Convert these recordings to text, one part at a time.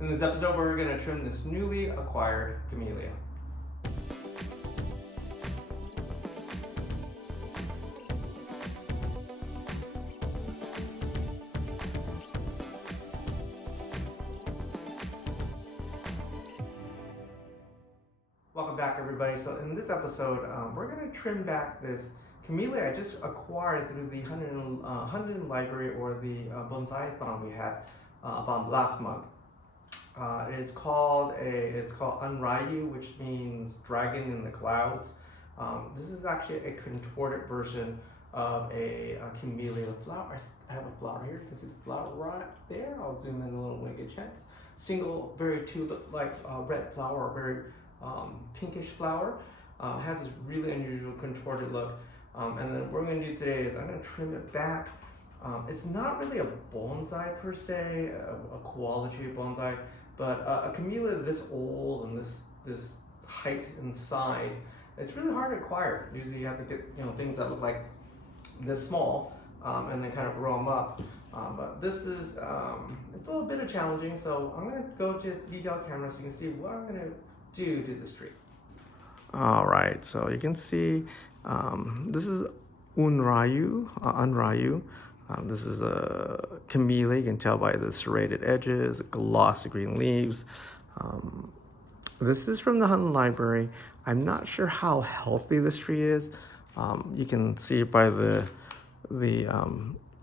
In this episode, we're going to trim this newly acquired camellia. Welcome back, everybody. So in this episode, we're going to trim back this camellia I just acquired through the Hunden Library, or the Bonsai-thon we had about last month. It's called Unryu, which means dragon in the clouds. This is actually a contorted version of a camellia flower. I have a flower here. You can see the flower right there. I'll zoom in a little when I get a chance. Single, very tulip-like red flower, very pinkish flower. Has this really unusual contorted look. And then what we're going to do today is I'm going to trim it back. It's not really a bonsai per se, a quality of bonsai, but a camellia this old and this height and size, it's really hard to acquire. Usually you have to get things that look like this small and then kind of grow them up. But this is it's a little bit of challenging, so I'm going to go to detail camera so you can see what I'm going to do to this tree. All right, so you can see this is Unryu. This is a camellia. You can tell by the serrated edges, glossy green leaves. This is from the Hunden Library. I'm not sure how healthy this tree is. You can see by the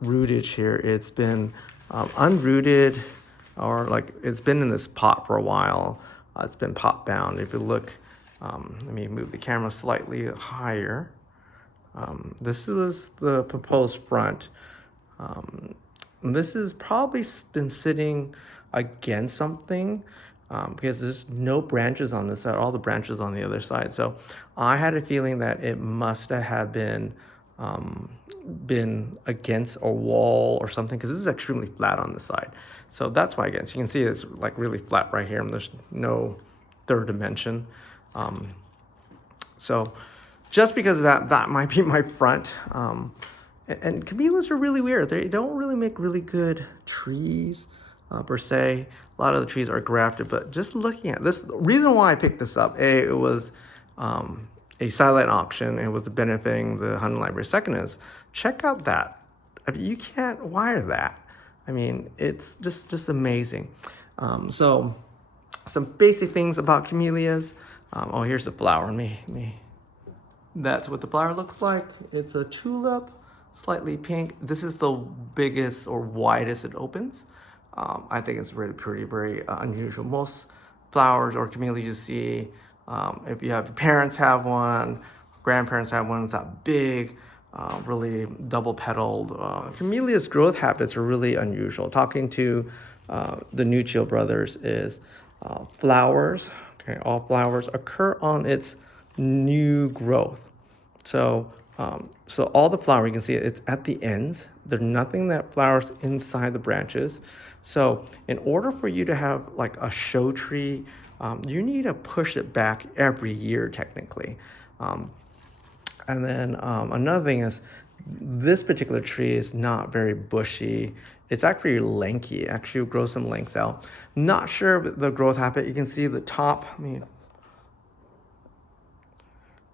rootage here. It's been unrooted, or like it's been in this pot for a while. It's been pot bound. If you look, let me move the camera slightly higher. This was the proposed front. This has probably been sitting against something because there's no branches on this side, all the branches on the other side. So I had a feeling that it must have been against a wall or something, because this is extremely flat on this side. So that's why, again, so you can see it's like really flat right here, and there's no third dimension. So just because of that, that might be my front. And camellias are really weird. They don't really make really good trees per se. A lot of the trees are grafted, but just looking at this, the reason why I picked this up, it was a silent auction. It was benefiting the Hunden Library. Second is, check out that. I mean, you can't wire that. I mean, it's just amazing. So some basic things about camellias. Oh, here's the flower. That's what the flower looks like. It's a tulip, slightly pink. This is the biggest or widest it opens. I think it's really pretty, very unusual. Most flowers or camellias you see, if you have your parents have one, grandparents have one, it's that big, really double petaled. Camellia's growth habits are really unusual. Talking to the Nuccio brothers is flowers, okay, all flowers occur on its new growth. So so all the flower, you can see it's at the ends. There's nothing that flowers inside the branches. So in order for you to have like a show tree, you need to push it back every year technically. And then another thing is, this particular tree is not very bushy. It's actually lanky. It actually grows some lengths out. Not sure the growth habit. You can see the top. You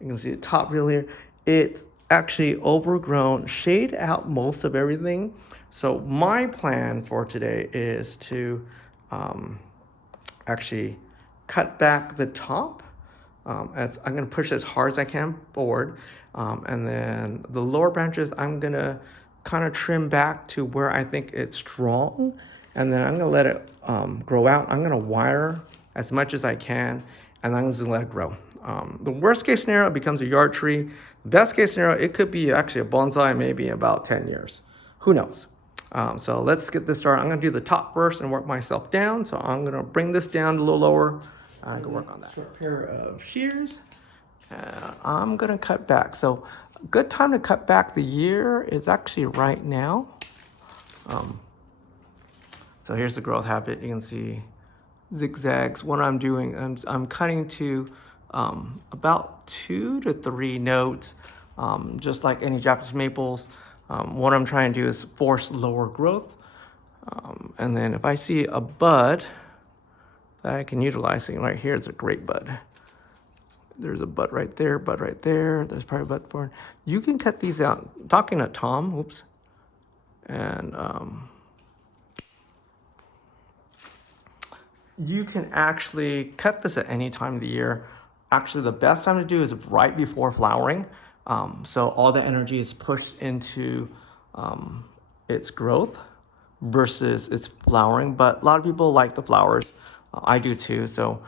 can see the top really. It's actually overgrown, shade out most of everything. So my plan for today is to actually cut back the top. I'm going to push as hard as I can forward. And then the lower branches, I'm going to kind of trim back to where I think it's strong. And then I'm going to let it grow out. I'm going to wire as much as I can, and I'm just going to let it grow. The worst case scenario, it becomes a yard tree. The best case scenario, it could be actually a bonsai maybe in about 10 years. Who knows? So let's get this started. I'm going to do the top first and work myself down. So I'm going to bring this down a little lower. I can work on that. Short pair of shears. I'm going to cut back. So a good time to cut back the year is actually right now. So here's the growth habit. You can see zigzags. What I'm doing, I'm cutting to about 2 to 3 notes, just like any Japanese maples. What I'm trying to do is force lower growth. And then if I see a bud, that I can utilize. See, right here, it's a great bud. There's a bud right there, bud right there. There's probably a bud for it. You can cut these out. Talking to Tom, oops, and you can actually cut this at any time of the year. Actually, the best time to do is right before flowering. So all the energy is pushed into its growth versus its flowering. But a lot of people like the flowers. I do too. So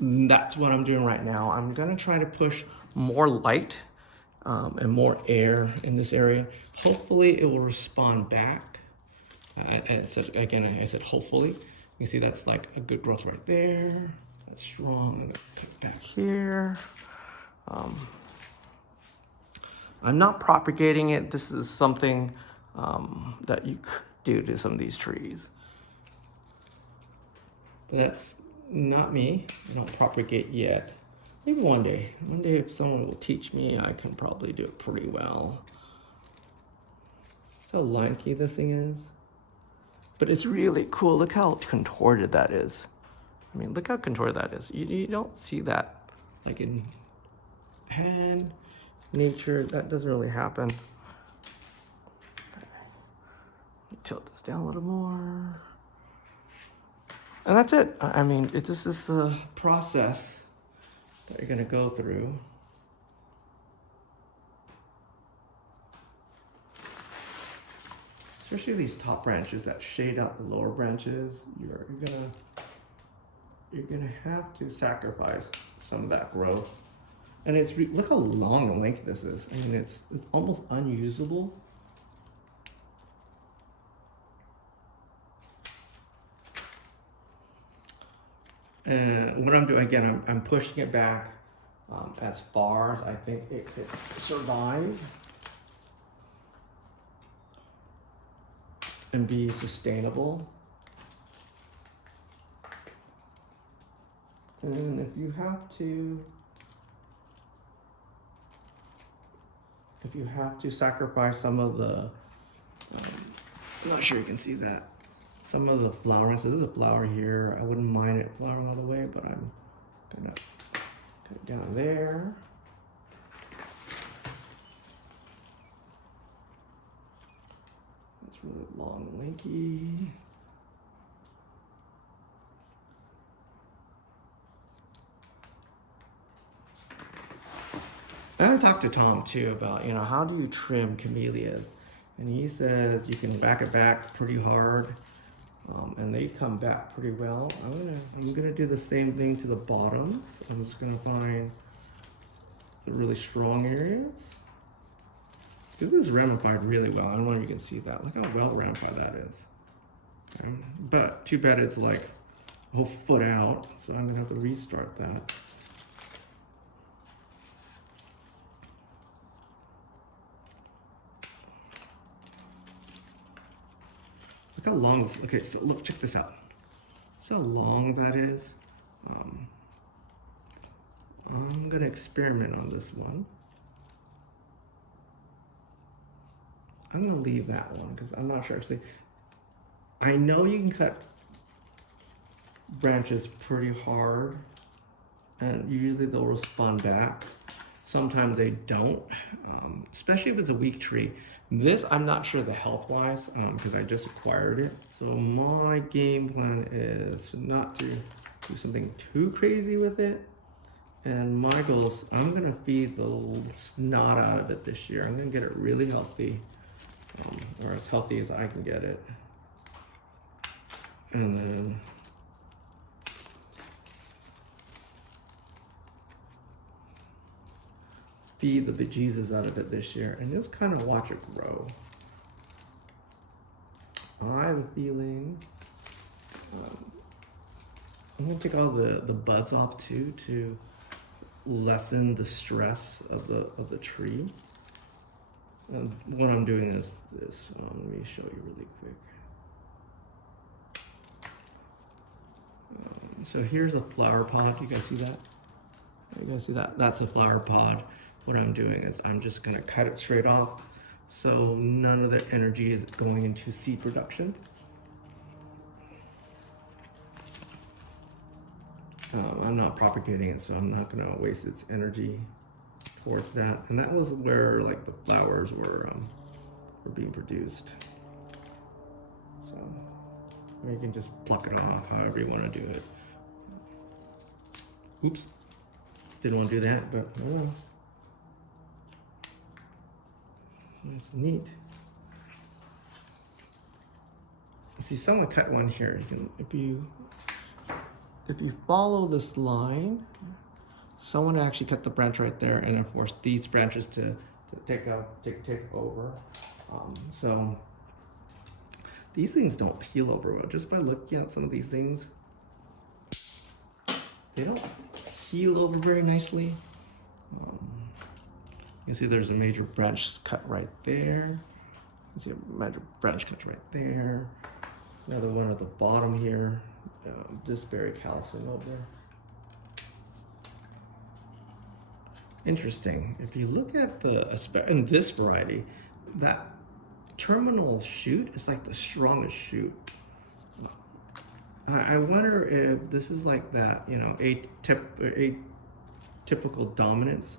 that's what I'm doing right now. I'm gonna try to push more light and more air in this area. Hopefully it will respond back. Again, I said hopefully. You see that's like a good growth right there. That's strong. I'm gonna put it back here. I'm not propagating it. This is something that you could do to some of these trees. But that's not me. I don't propagate yet. Maybe one day. One day if someone will teach me, I can probably do it pretty well. See how lanky this thing is? But it's really cool. Look how contorted that is. I mean, look how contorted that is. You don't see that like in nature. That doesn't really happen. Tilt this down a little more. And that's it. I mean, this is the process that you're gonna go through. Especially these top branches that shade out the lower branches, you're gonna have to sacrifice some of that growth. And look how long and length this is. I mean, it's almost unusable. And what I'm doing, again, I'm pushing it back as far as I think it could survive and be sustainable. And if you have to sacrifice some of the, I'm not sure you can see that, some of the flowering. So there's a flower here. I wouldn't mind it flowering all the way, but I'm gonna cut it down there. That's really long and lanky. And I talked to Tom too about, how do you trim camellias? And he says you can back it back pretty hard, and they come back pretty well. I'm gonna do the same thing to the bottoms. I'm just gonna find the really strong areas. See, this is ramified really well. I don't know if you can see that. Look how well ramified that is. Okay. But too bad it's like a whole foot out, so I'm gonna have to restart that. Look how long this, okay, so look, check this out. See how long that is? I'm gonna experiment on this one. I'm gonna leave that one because I'm not sure. Actually, I know you can cut branches pretty hard and usually they'll respond back. Sometimes they don't, especially if it's a weak tree. This, I'm not sure the health-wise because I just acquired it. So my game plan is not to do something too crazy with it. And my goal is I'm gonna feed the snot out of it this year. I'm gonna get it really healthy, or as healthy as I can get it. And then feed the bejesus out of it this year and just kind of watch it grow. I have a feeling I'm gonna take all the buds off too to lessen the stress of the tree. What I'm doing is this. Let me show you really quick. So here's a flower pod. You guys see that? You guys see that? That's a flower pod. What I'm doing is I'm just gonna cut it straight off so none of the energy is going into seed production. I'm not propagating it, so I'm not gonna waste its energy towards that. And that was where like the flowers were being produced. So you can just pluck it off however you want to do it. Oops, didn't want to do that, but oh well. That's neat. See, someone cut one here. You can, if you follow this line, someone actually cut the branch right there, and of course these branches to take over. So these things don't heal over well. Just by looking at some of these things, they don't heal over very nicely. You can see there's a major branch cut right there. You can see a major branch cut right there. Another one at the bottom here. Just very callousing over there. Interesting. If you look at in this variety, that terminal shoot is like the strongest shoot. I wonder if this is like that, you know, atypical dominance,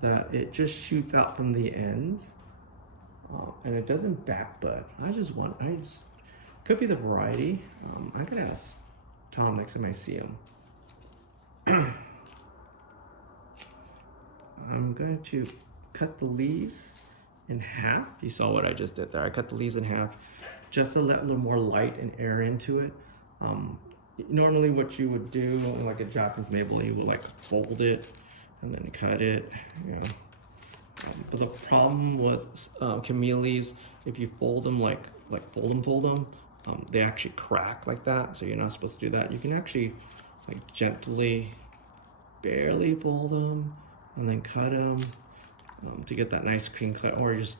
that it just shoots out from the end, and it doesn't back bud. Could be the variety. I could ask Tom next time I see him. I'm going to cut the leaves in half. You saw what I just did there. I cut the leaves in half just to let a little more light and air into it. Normally what you would do, like a Japanese maple, you would like fold it and then cut it, you know. But the problem with camellia leaves, if you fold them fold them, they actually crack like that. So you're not supposed to do that. You can actually like gently, barely fold them and then cut them to get that nice clean cut, or just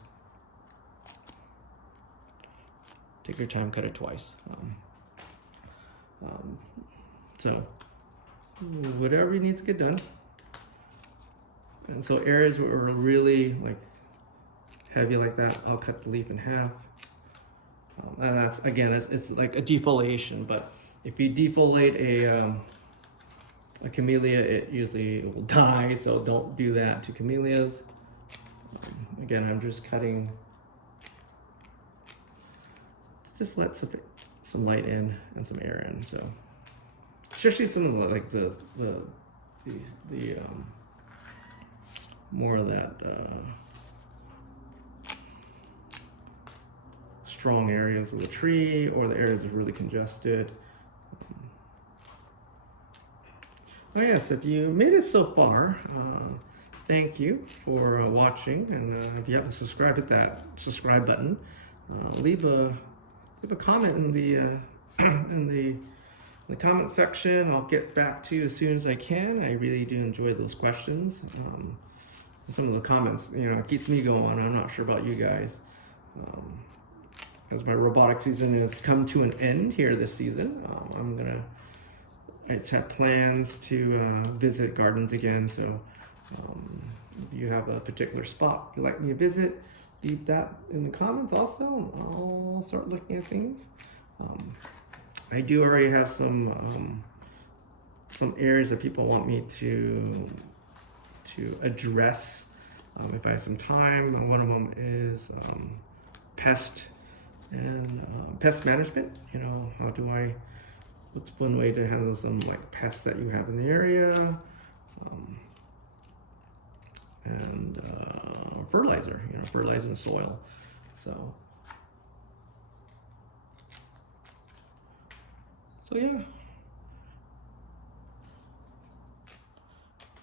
take your time, cut it twice. So whatever needs to get done. And so areas where we're really like heavy like that, I'll cut the leaf in half. And that's, again, it's like a defoliation, but if you defoliate a camellia, it usually will die, so don't do that to camellias. Again, I'm just cutting, just let some light in and some air in. So especially some of the like the more of that strong areas of the tree, or the areas that are really congested. Oh yes, if you made it so far, thank you for watching, and if you haven't subscribed, hit that subscribe button. Leave a comment in the in the comment section. I'll get back to you as soon as I can. I really do enjoy those questions. And some of the comments, you know, it keeps me going. I'm not sure about you guys. As my robotic season has come to an end here this season, I just have plans to visit gardens again. So if you have a particular spot you'd like me to visit, leave that in the comments also. I'll start looking at things. I do already have some areas that people want me to address if I have some time. One of them is pest management. You know, what's one way to handle some like pests that you have in the area, and fertilizer, you know, fertilizing the soil. So yeah.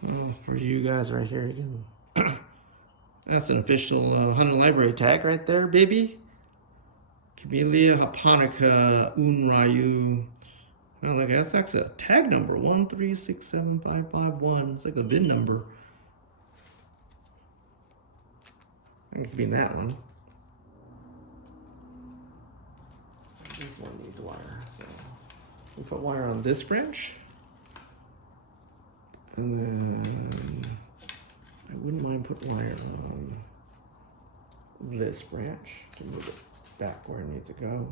Well, for you guys right here, you can that's an official Hunter Library tag right there, baby. Camellia japonica unryu. Well, I guess that's a tag number, 1367551. It's like a VIN number. It could be in that one. This one needs wire, so we put wire on this branch. And then I wouldn't mind putting wire on this branch to move it back where it needs to go.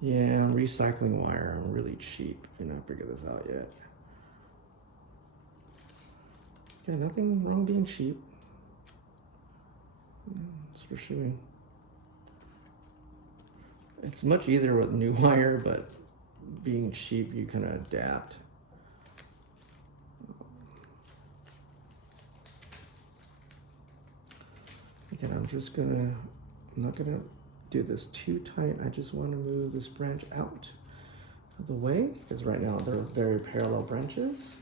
Yeah, recycling wire. I'm really cheap. If you're not figured this out yet. Yeah, nothing wrong being cheap. Especially, it's much easier with new wire, but being cheap, you can adapt. Again, I'm not gonna do this too tight. I just want to move this branch out of the way, because right now they're very parallel branches.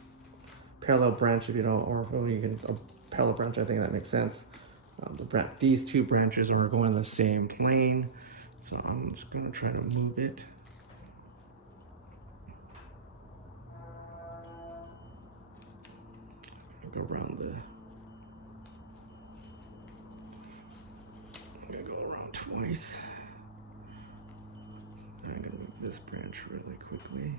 Parallel branch, if you don't, or if you can, a parallel branch, I think that makes sense. These two branches are going the same plane, so I'm just gonna try to move it. Go around I'm gonna go around twice. I'm gonna move this branch really quickly.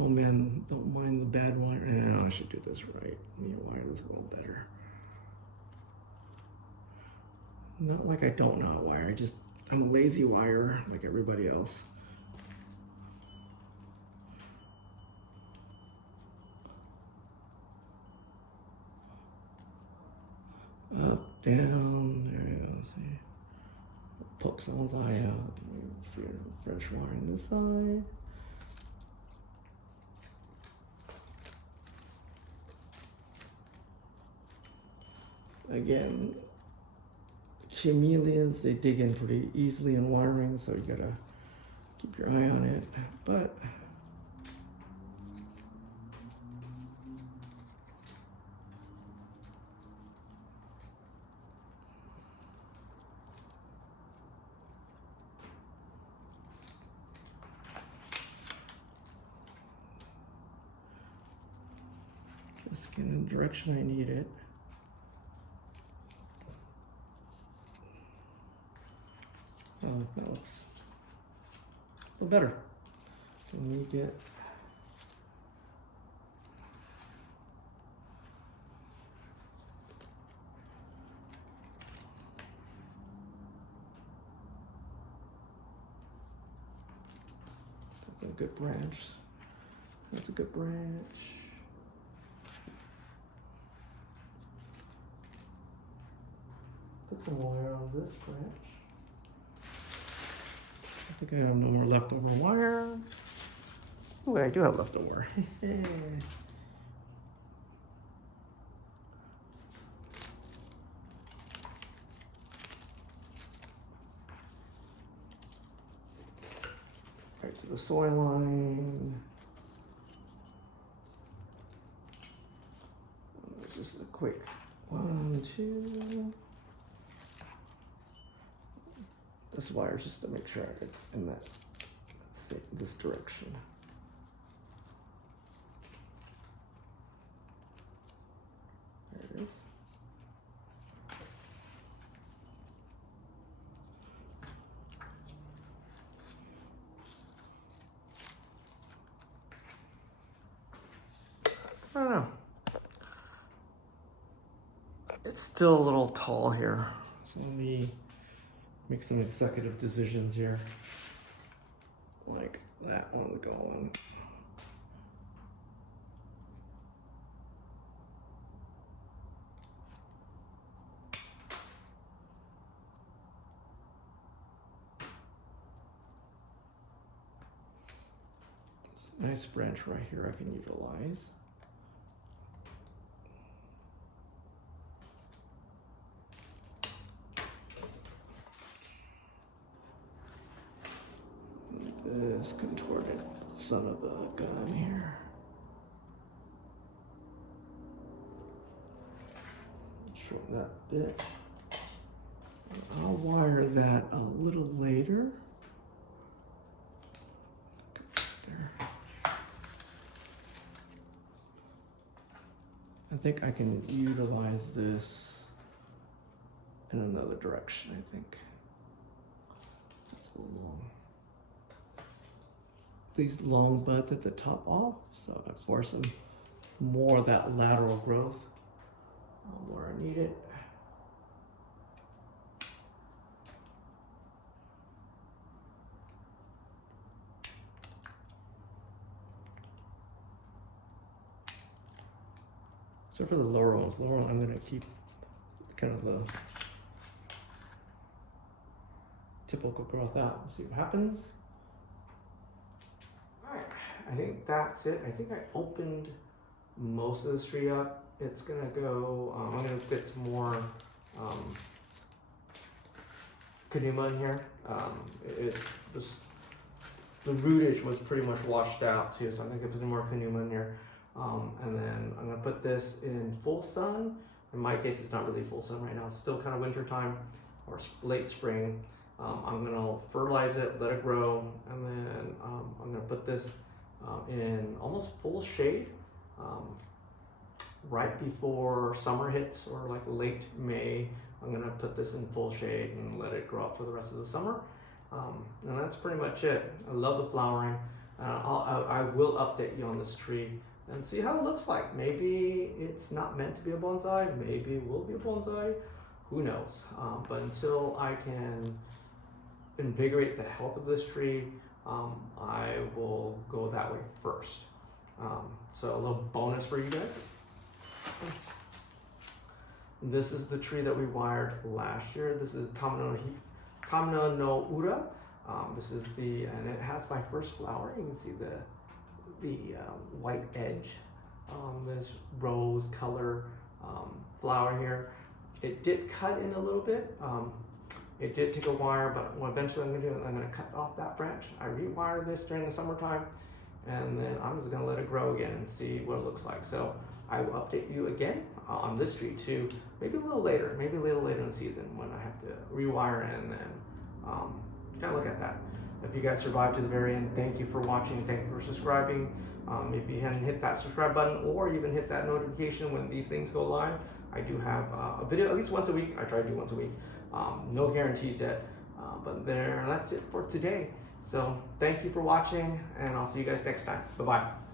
Oh man, don't mind the bad wire. No, I should do this right. I need to wire this a little better. Not like I don't know how to wire, I'm a lazy wirer like everybody else. Up, down, there you go, see. Poke someone's eye out. Fresh wire on this side. Again, camellias, they dig in pretty easily in wiring, so you gotta keep your eye on it. But just get in the direction I need it. Oh, that looks a little better. Let me get that's a good branch. That's a good branch. Put some wire on this branch. I think I have no more leftover wire. Oh, I do have leftover. Right to the soil line. It's just a quick 1, 2. This wire is just to make sure it's in this direction. There it is. I don't know. It's still a little tall here, so let me make some executive decisions here. Like that one's going. Nice branch right here I can utilize. This contorted son of a gun here. Shorten that bit. I'll wire that a little later. There. I think I can utilize this in another direction, I think. It's a little long. These long buds at the top off, so I force them more of that lateral growth where I need it. Except for the lower ones. The lower one I'm gonna keep kind of the typical growth out. Let's see what happens. All right, I think that's it. I think I opened most of this tree up. It's gonna go, I'm gonna get some more Kanuma in here. The rootage was pretty much washed out too, so I'm gonna get some more Kanuma in here. And then I'm gonna put this in full sun. In my case, it's not really full sun right now. It's still kind of winter time or late spring. I'm gonna fertilize it, let it grow, and then I'm gonna put this in almost full shade right before summer hits, or like late May. I'm gonna put this in full shade and let it grow up for the rest of the summer. And that's pretty much it. I love the flowering. I will update you on this tree and see how it looks like. Maybe it's not meant to be a bonsai. Maybe it will be a bonsai. Who knows? But until I can invigorate the health of this tree, I will go that way first. So a little bonus for you guys. This is the tree that we wired last year. This is Tamino no Ura. This is and it has my first flower. You can see the white edge. This rose color flower here. It did cut in a little bit. It did take a wire, but what eventually I'm gonna do is I'm gonna cut off that branch. I rewire this during the summertime, and then I'm just gonna let it grow again and see what it looks like. So I will update you again on this tree too, maybe a little later in the season when I have to rewire and then kind of look at that. If you guys survived to the very end, thank you for watching, thank you for subscribing. If you hadn't hit that subscribe button or even hit that notification when these things go live, I do have a video at least once a week. I try to do once a week. No guarantees yet, but that's it for today. So thank you for watching, and I'll see you guys next time. Bye-bye.